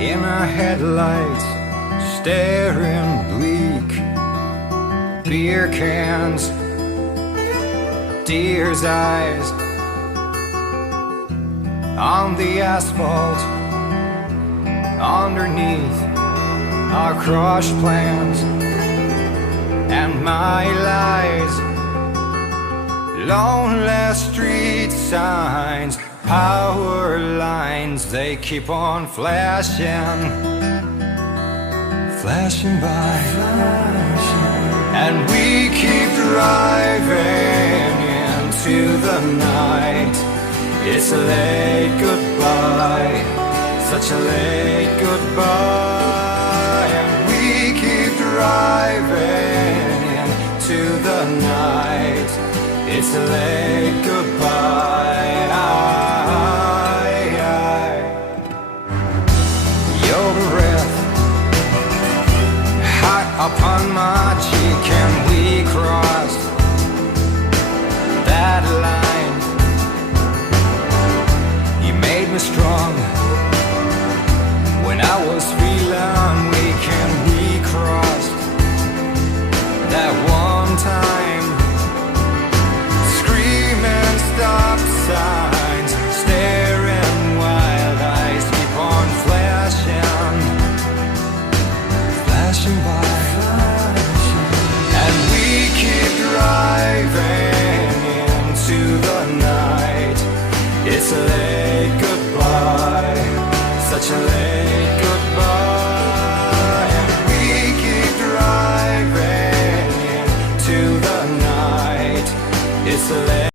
in a headlight, staring bleak. Beer cans, deer's eyes on the asphalt. Underneath our crushed plans and my lies. Lonely street signs, power lines, they keep on flashing, flashing by. And we keep driving into the night. It's a late goodbye, such a late goodbye. And we keep driving into the night. It's a late goodbye. Your breath hot upon my cheek, and we crossed that line. You made me strong when I was feeling weak, and we crossed that one time. Screaming stop signs, staring wild eyes keep on flashing, flashing by. And we keep driving into the night. It's a late goodbye, such a late goodbye. And we keep driving into the night. It's a late